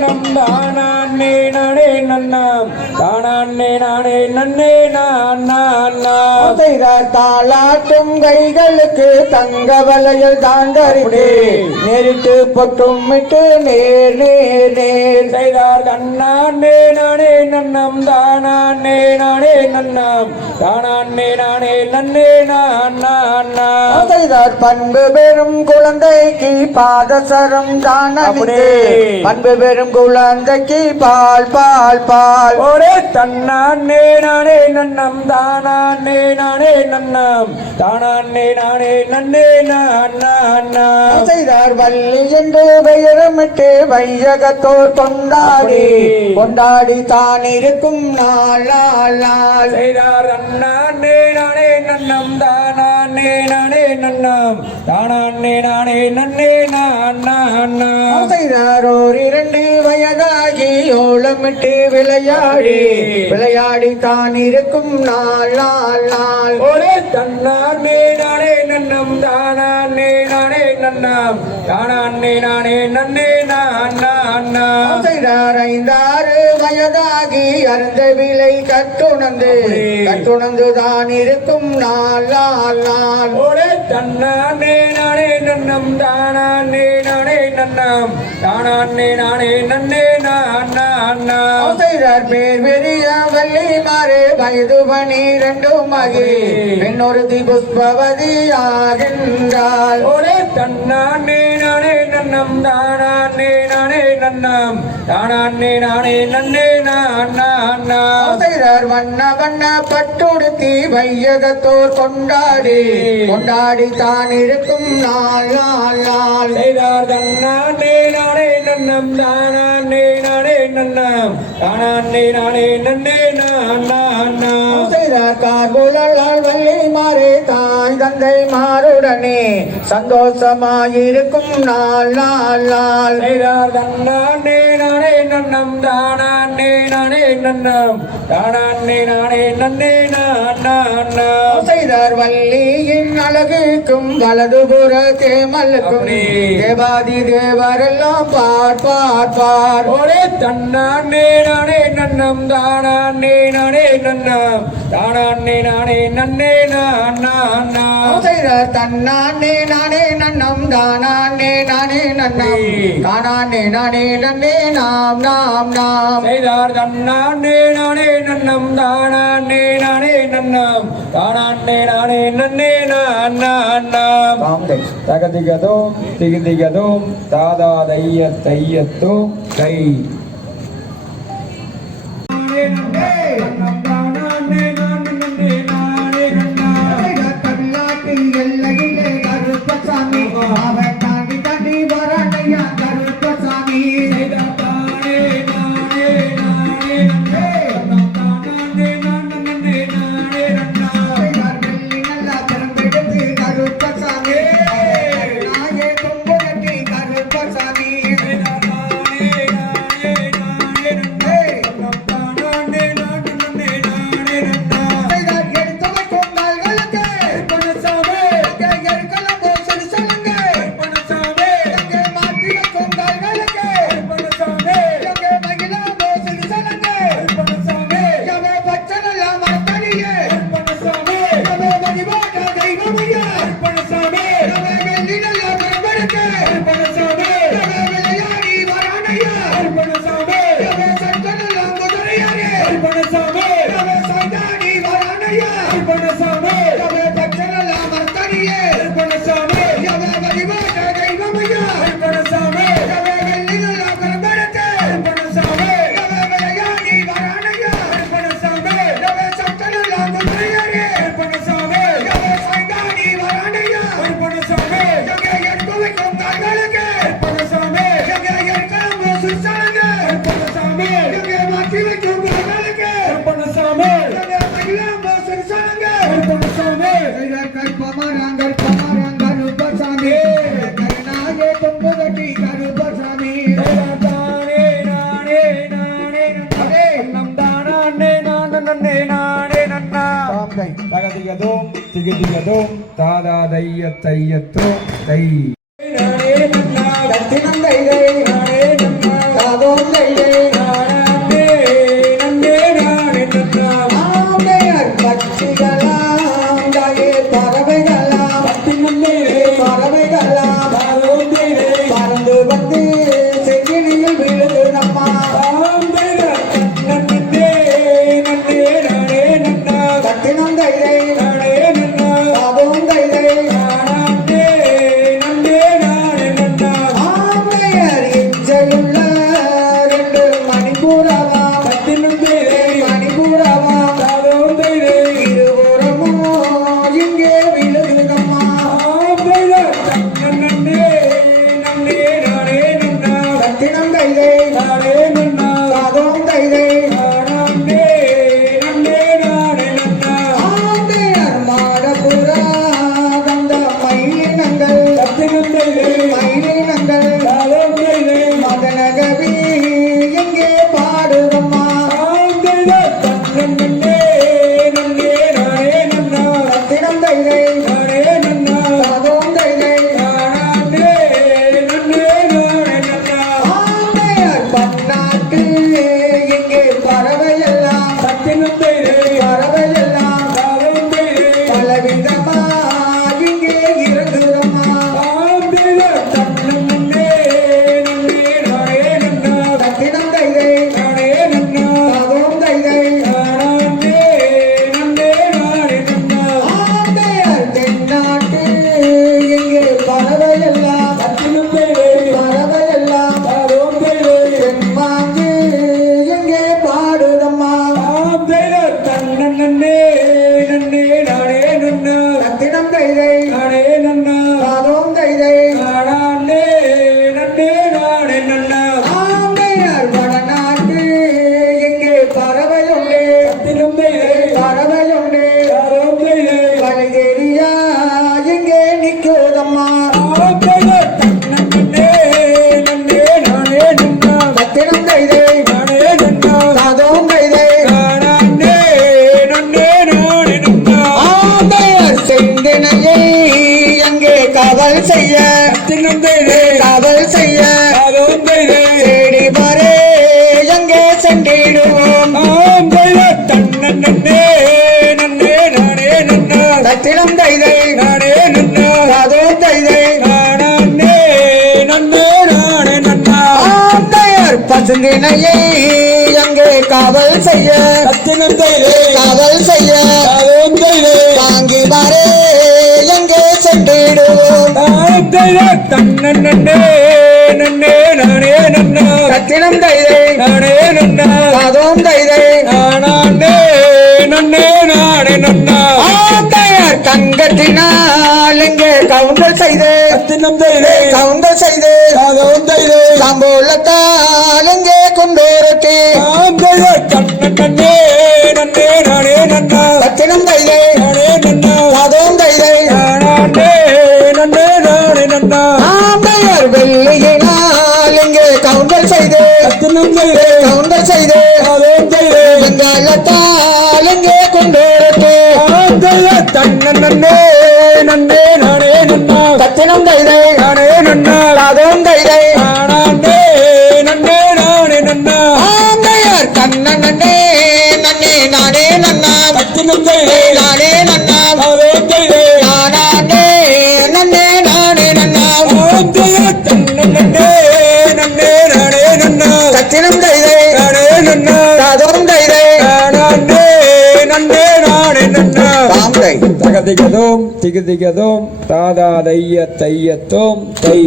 நம் தானே நானே நன்னாம் தானே நானே நன்னே நான் தாளாட்டும் கைகளுக்கு தங்க வலையில் தாங்கரிட்டு நேரிட்டு பொட்டும் விட்டு நேர் நேர் நேர் செய்தார் தன்னானே நானே நன்னம் தானே நானே நன்னாம் தானே நானே நன்னே நான் நான் செய்தார். பண்பு பெறும் குழந்தைக்கு பாதசரம் தான். பண்பு பெறும் குழந்தைக்கு பால் பால் பால். ஒரே தன்னானே நானே நன்னம் தானே நானே நன்னாம். தானே நானே நன்னே நான் நான் செய்தார் வள்ளி என்று பெயரமிட்டு வையகத்தோர் கொண்டாடி கொண்டாடி தான் இருக்கும் நாள் நாள் நாள். செய்தார் அண்ணானே நானே நன்னம் தானே நானே நன்னாம் தானே நானே நன்னே நான் நான். செய்தார் ஓர் இரண்டு வயதாகி ஓலமிட்டு விளையாடி விளையாடி தான் இருக்கும் நாள் நாள் நாள். ஒரே தன்னானே நானே நன்னம் தானே நானே நன்னாம். தானே நானே நன்னே நான் நான். செய்தார் ஐந்தாறு வயதாகி அருந்த விலை கட்டுணர்ந்து கட்டுணர்ந்து தான் இருக்கும் நாள் நாள் நாள். ஒரே தன்னானே நானே நன்னம் தானே நானே நன்னாம். தானே நானே நன்னே நான் நான் செய்தார் பேர் பெரிய வள்ளி மாறு வயது பனிரெண்டும் ஆகி பெண்ணொருத்தி புஷ்பவதி ஆகின்றாள். ஒரே தன்னானே நானே நன்னம் தானே நானே நன்னாம். தானே நானே நன்னே நான் நான் செய்தார் வண்ண வண்ண பட்டுடுத்தி வையகத்தோர் கொண்டாடி. கொண்டாடி தான் இருக்கும் நாள் நாள் நாள். செய்தார் தன்னானே நானே நன்னம். தானே நானே நன்னாம். தானே நானே நன்னே நான் நான் செய்தார் கார்புலால் வள்ளி மாறு தாய் தந்தை மாறுடனே. சந்தோஷமாயிருக்கும் நாள் நாள். செய்தார் தன்னானே நானே நன்னம் தானே நானே நன்னாம் தானே நானே நன்னே நான் செய்தார் வள்ளியின் அழகுக்கும் வலதுபுற தேமலுக்கும். தேவாதி தேவரெல்லாம் பார் பார் பார். ஒரே தன்னானே நானே நன்னம் தானே நானே நன்னாம் தானே நானே நன்னே நான் நான் செய்தார் தன்னானே நானே நன்னம் தானானே நானே தானானே நானே நன்னே நாம் நாம் நாம். செய்தார் தன்னானே நானே நன்னம். தானே நானே நன்னாம். தானே நானே நன்னே நான் நான் தகதிகதோம் திகதிகதோம் தாதா தைய தையத்தோம் கை. திகதிகதோம் தாதா தைய தையத்தோம் தை. தத்தினம் தைதை தாதோம் சிந்தனையை அங்கே காவல் செய்ய. காவல் செய்ய. தாங்கி வரே எங்கே சென்றிடுவோம்? நன்னே நானே நன்னா. ரத்தினம் தைரை நானே நன்னா. பாதம் தைரை தங்கத்தினால் இங்கே கவுண்டல் செய்து. சத்தினம் தைரே கவுண்டல் செய்து. தைரே தாம்பூலத்தால் இங்கே கொண்டோரத்தே. தாம் தைரே தன்னன் நன்னே நன்னே நானே நன்னா. ரத்தினம் தைரை நானே நன்னா. பாதம் தைரை நானே நன்னே நானே நன்னா. ஆந்தையர் வெள்ளியினால் இங்கே கவுண்டல் செய்து. கவுண்டல் செய்து. வெங்காலத்தால் இங்கே கொண்டோரத்தே. தன்னன் நன்னே நானே நன்னா. ரத்தினம் தைரை நானே நன்னா. பாதம் தைரை நானே நன்னே நானே நன்னா. ஆந்தையர் கண்ணன் நன்னே நன்னே நானே நன்னா. சத்தினம் தைரே திகதிகதோம் திகதிகதோம் தாதா தைய தையத்தோம் தை.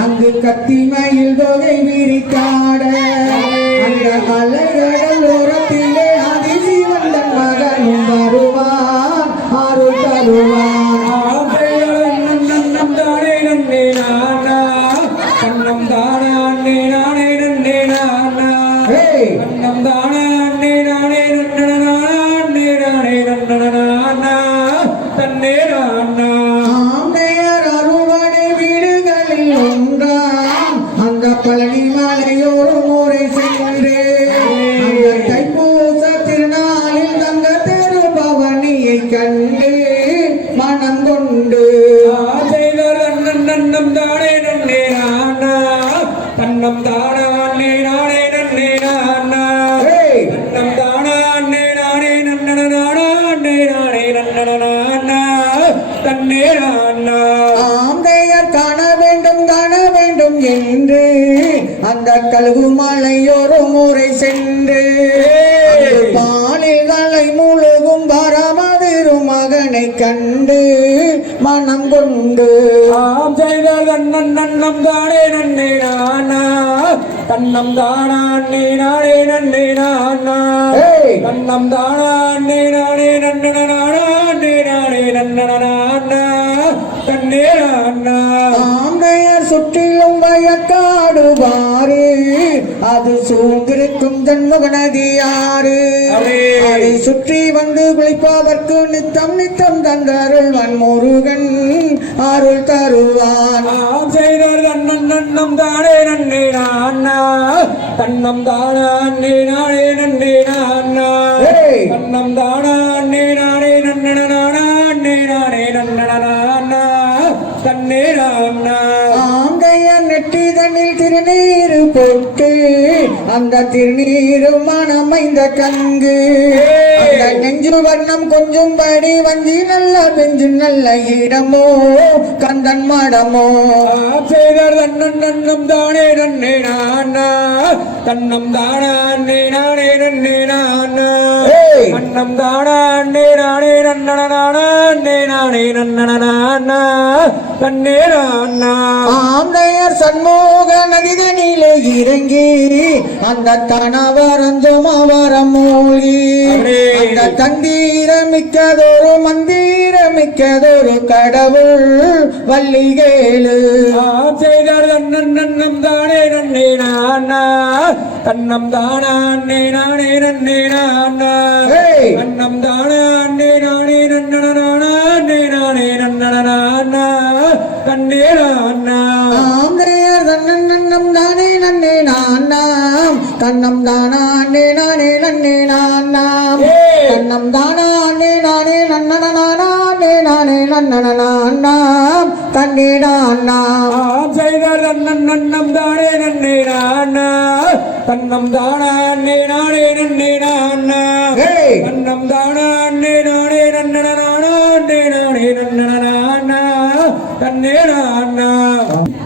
அங்கு கத்திமையில் கண்டு மனம் கொண்டு. தன்னம் தானே நானே நன்னே நானா! நம் தானா அண்ணே நானே நன்னன நானா அண்ணே நானே நன்னன நானா தன்னே நானா ஆந்தையர் காண வேண்டும் காண வேண்டும் என்று. அந்த கழுகு மலையோரு முறை சென்று. பாலில்களை முழுகும் மகனை கண்டு மனம் கொண்டு. ஆம் செய்தால் தன்னன் நன்னம் தானே நன்னே நானா? தன்னம் தானா அண்ணே நானே நன்னே நானா! தன்னம் தானா அண்ணே நானே நன்னன நானா? அண்ணே நானே நன்னன நானா? தன்னே நானா? அது சூழ்ந்திருக்கும் ஜன்முக நதியாறு. அதை சுற்றி வந்து குளிப்பதற்கு நித்தம் நித்தம் தந்தருள்வன் முருகன் அருள் தருவான். செய்தார் தன்னன் நன்னம் தானே நன்னே. நானா தன்னம் தானா அண்ணே நானே நன்னே. நானா Hey! தன்னம் தானா அண்ணே நானே நன்னன நானா. அண்ணே நானே நன்னன நானா தன்னே நானா ஆந்தையர் நெற்றிதனில் திருநீரு போட்டு அந்த திருநீரு மனமைந்த கங்கு அந்த நெஞ்சு வர்ணம் கொஞ்சம் படி வஞ்சி நல்ல பெஞ்சு நல்ல இடமோ கந்தன் மடமோ. செய்தார் தன்னன் நன்னம் தானே நன்னே நானா தன்னம் தானா நானே நன்னே நானா அன்னம் தானா அண்ணே நானே நன்னன நானா? அண்ணே நானே நன்னன நானா? தன்னே நானா? ஆந்தையர் சண்முக நதிதனிலே இறங்கி அந்த தனவரஞ்சமவரம் மூழ்கி. அடே. அந்த தந்தீரமிக்கதொரு மந்தீரமிக்கதொரு கடவுள் வள்ளிகேளு. செய்தார் தன்னன் நன்னம் தானே நன்னே நானா? தன்னம் தானா அண்ணே நானே நன்னே நானா? தன்னம் தானா அண்ணே நானே நன்னன நானா அண்ணே நானே நன்னன நானா தன்னே நானா. ஆந்தையர் தன்னன் நன்னம் தானே நன்னே நானாம். தன்னம் தானா அண்ணே நானே நன்னே Hey! தன்னம் தானா அண்ணே நானே நன்னன நானா அண்ணே நானே நன்னனாம் செய்தார் நன்னம் தானே நன்னே நானா தன்னம் தானா அண்ணே நானே நன்னே நானா தன்னம் தானா அண்ணே நானே நன்னன அண்ணே நானே நன்னன நானா